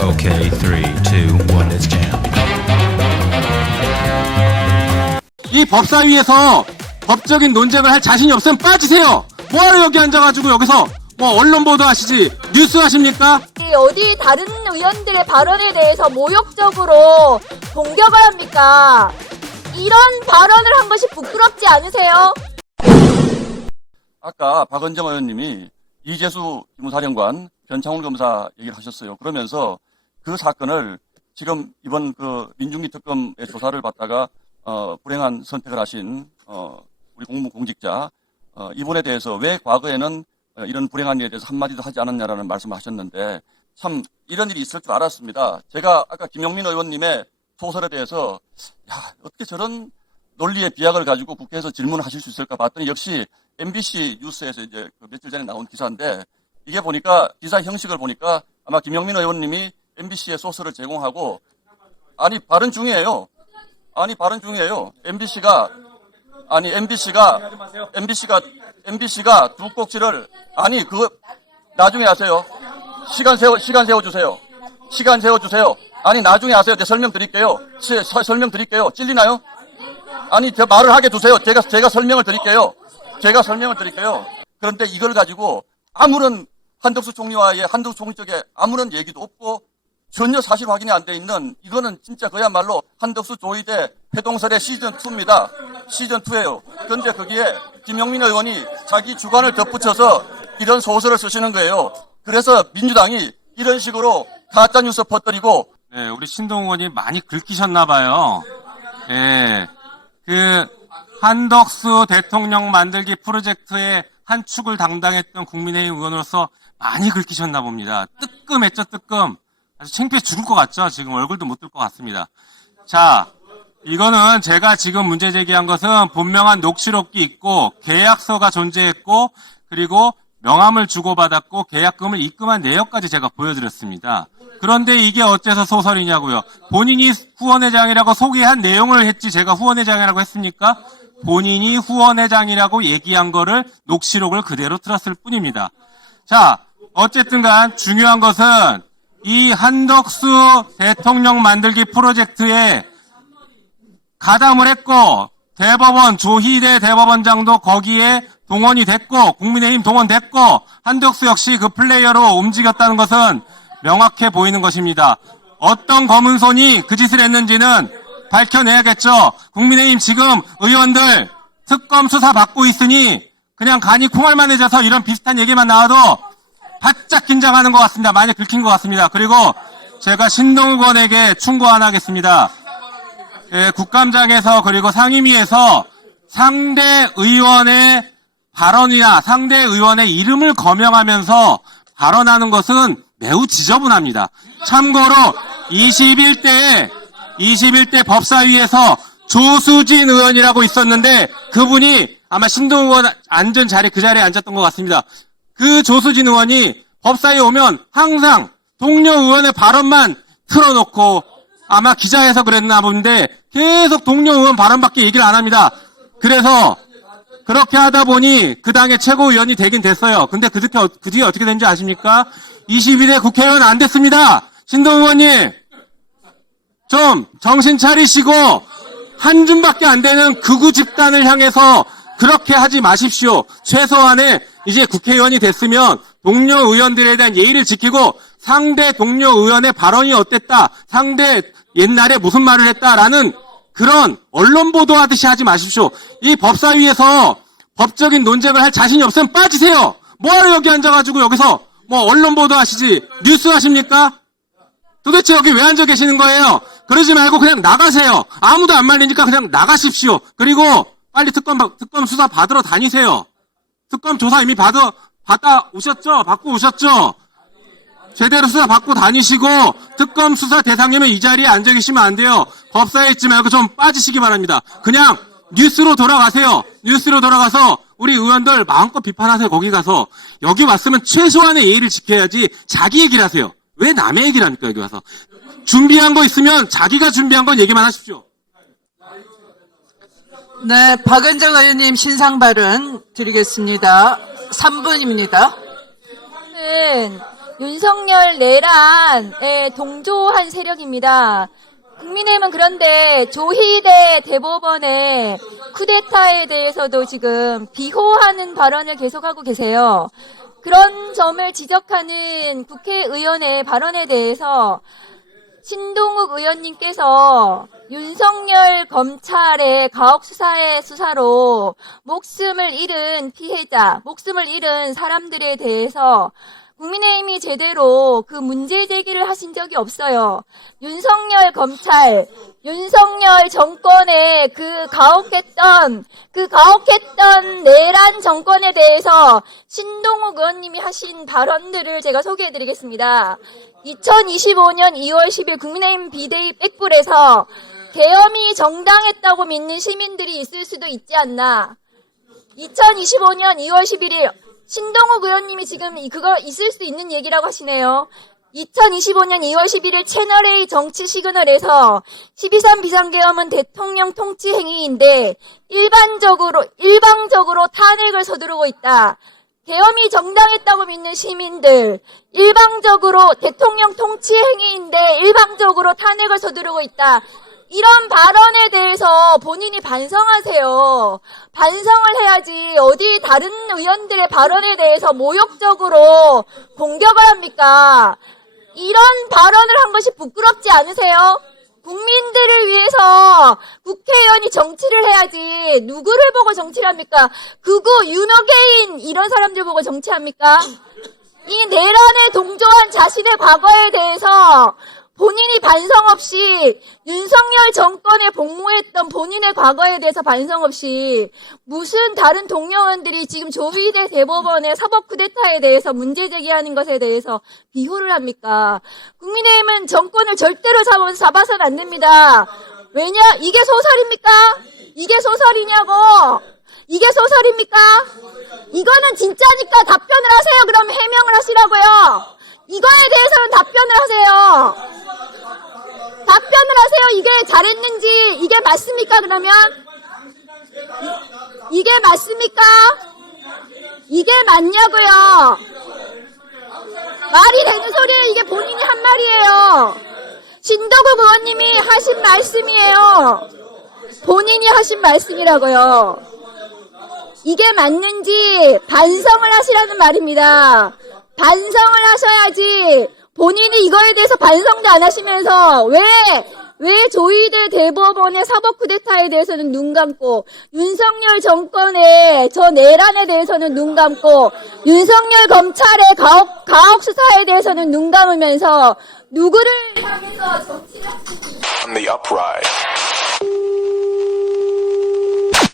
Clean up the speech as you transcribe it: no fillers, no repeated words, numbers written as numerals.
Okay, 3, 2, 1, let's jam. 이 법사위에서 법적인 논쟁을 할 자신이 없으면 빠지세요. 뭐하러 여기 앉아가지고 여기서 뭐 언론 보도하시지 뉴스 하십니까? 어디 다른 의원들의 발언에 대해서 모욕적으로 공격을 합니까? 이런 발언을 한 것이 부끄럽지 않으세요? 아까 박은정 의원님이 이재수 기무사령관, 변창훈 검사 얘기를 하셨어요. 그러면서 그 사건을 지금 이번 그 민중기 특검의 조사를 받다가 불행한 선택을 하신 우리 공직자 이분에 대해서 왜 과거에는 이런 불행한 일에 대해서 한마디도 하지 않았냐라는 말씀을 하셨는데 참 이런 일이 있을 줄 알았습니다. 제가 아까 김용민 의원님의 소설에 대해서 어떻게 저런 논리의 비약을 가지고 국회에서 질문하실 수 있을까 봤더니 역시 MBC 뉴스에서 이제 그 며칠 전에 나온 기사인데 이게 보니까 기사 형식을 보니까 아마 김용민 의원님이 MBC에 소스를 제공하고 발언 중이에요. 발언 중이에요. MBC가 두 꼭지를 나중에 하세요. 시간 세워주세요. 나중에 하세요. 제가 설명드릴게요. 설명드릴게요. 찔리나요? 말을 하게 두세요. 제가 설명을 드릴게요. 그런데 이걸 가지고 아무런 한덕수 총리 쪽에 아무런 얘기도 없고 전혀 사실 확인이 안 돼 있는 이거는 진짜 그야말로 한덕수 조이대 회동설의 시즌2입니다. 시즌2예요. 그런데 거기에 김용민 의원이 자기 주관을 덧붙여서 이런 소설을 쓰시는 거예요. 그래서 민주당이 이런 식으로 가짜뉴스 퍼뜨리고 네, 우리 신동 의원이 많이 긁히셨나 봐요. 예. 그 한덕수 대통령 만들기 프로젝트의 한 축을 담당했던 국민의힘 의원으로서 많이 긁히셨나 봅니다. 뜨끔했죠, 뜨끔. 아주 창피해 죽을 것 같죠? 지금 얼굴도 못 들 것 같습니다. 자, 이거는 제가 지금 문제 제기한 것은 분명한 녹취록이 있고 계약서가 존재했고 그리고 명함을 주고받았고 계약금을 입금한 내역까지 제가 보여드렸습니다. 그런데 이게 어째서 소설이냐고요. 본인이 후원회장이라고 소개한 내용을 했지 제가 후원회장이라고 했습니까? 본인이 후원회장이라고 얘기한 거를 녹취록을 그대로 틀었을 뿐입니다. 자, 어쨌든 간 중요한 것은 이 한덕수 대통령 만들기 프로젝트에 가담을 했고 대법원 조희대 대법원장도 거기에 동원이 됐고 국민의힘 동원됐고 한덕수 역시 그 플레이어로 움직였다는 것은 명확해 보이는 것입니다. 어떤 검은 손이 그 짓을 했는지는 밝혀내야겠죠. 국민의힘 지금 의원들 특검 수사 받고 있으니 그냥 간이 콩알만해져서 이런 비슷한 얘기만 나와도 바짝 긴장하는 것 같습니다. 많이 긁힌 것 같습니다. 그리고 제가 신동욱 의원에게 충고 하나 하겠습니다. 예, 국감장에서 그리고 상임위에서 상대 의원의 발언이나 상대 의원의 이름을 거명하면서 발언하는 것은 매우 지저분합니다. 참고로 21대 법사위에서 조수진 의원이라고 있었는데 그분이 아마 신동욱 의원 앉은 자리 그 자리에 앉았던 것 같습니다. 그 조수진 의원이 법사위에 오면 항상 동료 의원의 발언만 틀어놓고 아마 기자에서 그랬나 본데 계속 동료 의원 발언밖에 얘기를 안 합니다. 그래서 그렇게 하다 보니 그 당의 최고위원이 되긴 됐어요. 근데 그 뒤에 어떻게 된지 아십니까? 22대 국회의원 안 됐습니다. 신동 의원님 좀 정신 차리시고 한 줌밖에 안 되는 극우 집단을 향해서 그렇게 하지 마십시오. 최소한의 이제 국회의원이 됐으면 동료 의원들에 대한 예의를 지키고 상대 동료 의원의 발언이 어땠다, 상대 옛날에 무슨 말을 했다라는 그런 언론 보도하듯이 하지 마십시오. 이 법사위에서 법적인 논쟁을 할 자신이 없으면 빠지세요. 뭐하러 여기 앉아가지고 여기서 뭐 언론 보도하시지 뉴스 하십니까? 도대체 여기 왜 앉아 계시는 거예요? 그러지 말고 그냥 나가세요. 아무도 안 말리니까 그냥 나가십시오. 그리고 빨리 특검 수사 받으러 다니세요. 특검 조사 이미 받고 오셨죠? 제대로 수사 받고 다니시고 특검 수사 대상이면 이 자리에 앉아 계시면 안 돼요. 법사에 있지 말고 좀 빠지시기 바랍니다. 그냥 뉴스로 돌아가세요. 뉴스로 돌아가서 우리 의원들 마음껏 비판하세요. 거기 가서. 여기 왔으면 최소한의 예의를 지켜야지 자기 얘기를 하세요. 왜 남의 얘기를 합니까? 여기 와서. 준비한 거 있으면 자기가 준비한 건 얘기만 하십시오. 네, 박은정 의원님 신상 발언 드리겠습니다. 3분입니다. 저는 윤석열 내란에 동조한 세력입니다. 국민의힘은 그런데 조희대 대법원의 쿠데타에 대해서도 지금 비호하는 발언을 계속하고 계세요. 그런 점을 지적하는 국회의원의 발언에 대해서 신동욱 의원님께서 윤석열 검찰의 가혹수사의 수사로 목숨을 잃은 피해자, 목숨을 잃은 사람들에 대해서 국민의힘이 제대로 그 문제 제기를 하신 적이 없어요. 윤석열 검찰, 윤석열 정권의 그 가혹했던 내란 정권에 대해서 신동욱 의원님이 하신 발언들을 제가 소개해드리겠습니다. 2025년 2월 10일 국민의힘 비대위 백불에서 계엄이 정당했다고 믿는 시민들이 있을 수도 있지 않나. 2025년 2월 11일 신동욱 의원님이 지금 그거 있을 수 있는 얘기라고 하시네요. 2025년 2월 11일 채널A 정치 시그널에서 12.3 비상계엄은 대통령 통치 행위인데 일방적으로 탄핵을 서두르고 있다. 계엄이 정당했다고 믿는 시민들, 일방적으로 대통령 통치 행위인데 일방적으로 탄핵을 서두르고 있다. 이런 발언에 대해서 본인이 반성하세요. 반성을 해야지 어디 다른 의원들의 발언에 대해서 모욕적으로 공격을 합니까? 이런 발언을 한 것이 부끄럽지 않으세요? 국민들을 위해서 국회의원이 정치를 해야지 누구를 보고 정치를 합니까? 극우, 유명계인 이런 사람들 보고 정치합니까? 이 내란에 동조한 자신의 과거에 대해서 본인이 반성 없이 윤석열 정권에 복무했던 본인의 과거에 대해서 반성 없이 무슨 다른 동료원들이 지금 조희대 대법원의 사법 쿠데타에 대해서 문제 제기하는 것에 대해서 비호를 합니까? 국민의힘은 정권을 절대로 잡아서는 안 됩니다. 왜냐? 이게 소설입니까? 이게 소설이냐고! 이게 소설입니까? 이거는 진짜니까 답변을 하세요. 그럼 해명을 하시라고요. 이거에 대해서는 답변을 하세요. 답변을 하세요. 이게 잘했는지, 이게 맞습니까, 그러면? 이게 맞습니까? 이게 맞냐고요? 말이 되는 소리예요. 이게 본인이 한 말이에요. 신동욱 의원님이 하신 말씀이에요. 본인이 하신 말씀이라고요. 이게 맞는지 반성을 하시라는 말입니다. 반성을 하셔야지 본인이 이거에 대해서 반성도 안 하시면서 왜 조희대 대법원의 사법 쿠데타에 대해서는 눈 감고 윤석열 정권의 저 내란에 대해서는 눈 감고 윤석열 검찰의 가혹 수사에 대해서는 눈 감으면서 누구를 향해서 정치를 On the uprise.